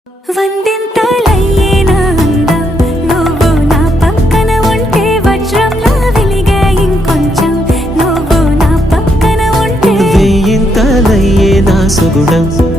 వందింతలయ్యేనా అందం నువ్వు నా పక్కన ఉంటే వజ్రంలా వెలిగే ఇంకొంచెం నువ్వు నా పక్కన ఉంటే వెయ్యింతలయ్యేనా సుగుణం